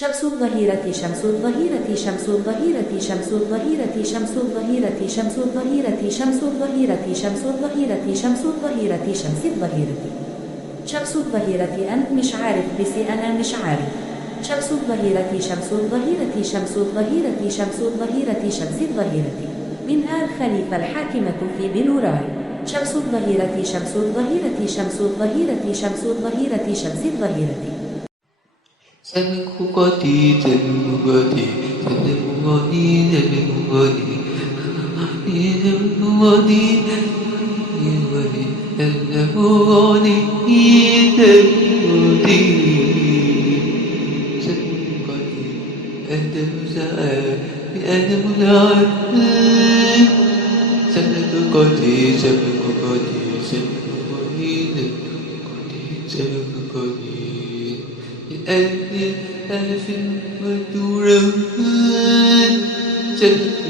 شمس الظهيرة شمس الظهيرة شمس الظهيرة شمس الظهيرة شمس الظهيرة شمس الظهيرة شمس الظهيرة شمس الظهيرة شمس الظهيرة شمس الظهيرة شمس الظهيرة أنت مش عارف بس أنا مش عارف شمس الظهيرة شمس الظهيرة شمس الظهيرة شمس الظهيرة شمس الظهيرة من آل خليفة الحاكمة في بنوراي شمس الظهيرة شمس الظهيرة شمس الظهيرة شمس الظهيرة شمس الظهيرة Seven Bugatti, ألف ودوران سبقتي